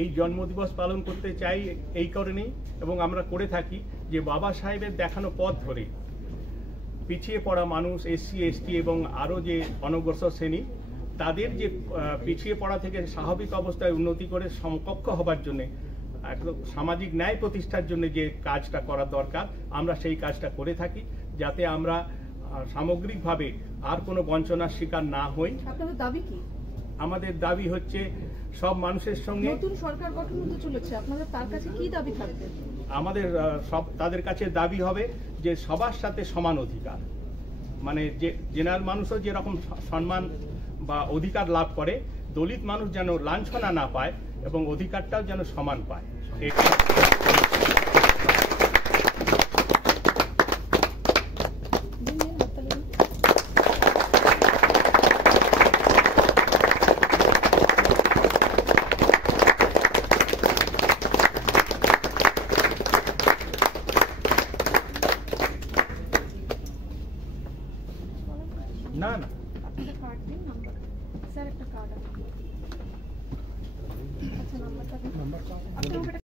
এই জন্মদিবস পালন করতে চাই এই কারণেই, এবং আমরা করে থাকি যে বাবা সাহেবের দেখানো পথ ধরে পিছিয়ে পড়া মানুষ, এসসি এসটি এবং আরও যে অনগ্রসর শ্রেণী, তাদের যে পিছিয়ে পড়া থেকে স্বাভাবিক অবস্থায় উন্নতি করে সমকক্ষ হবার জন্যে, একদম সামাজিক ন্যায় প্রতিষ্ঠার জন্য যে কাজটা করা দরকার, আমরা সেই কাজটা করে থাকি, যাতে আমরা সামগ্রিকভাবে আর কোনো বঞ্চনার শিকার না হই। আপনাদের দাবি কি? আমাদের দাবি হচ্ছে সব মানুষের সঙ্গে নতুন সরকার গঠন হতে চলেছে, আপনাদের তার কাছে কি দাবি থাকবে? আমাদের তাদের কাছে দাবি হবে যে সবার সাথে সমান অধিকার, মানে যে জেনারেল মানুষও যেরকম সম্মান বা অধিকার লাভ করে, দলিত মানুষ যেন লাঞ্ছনা না পায় এবং অধিকারটাও যেন সমান পায়। না না স্যার একটা কার্ড আছে, আচ্ছা নাম্বারটা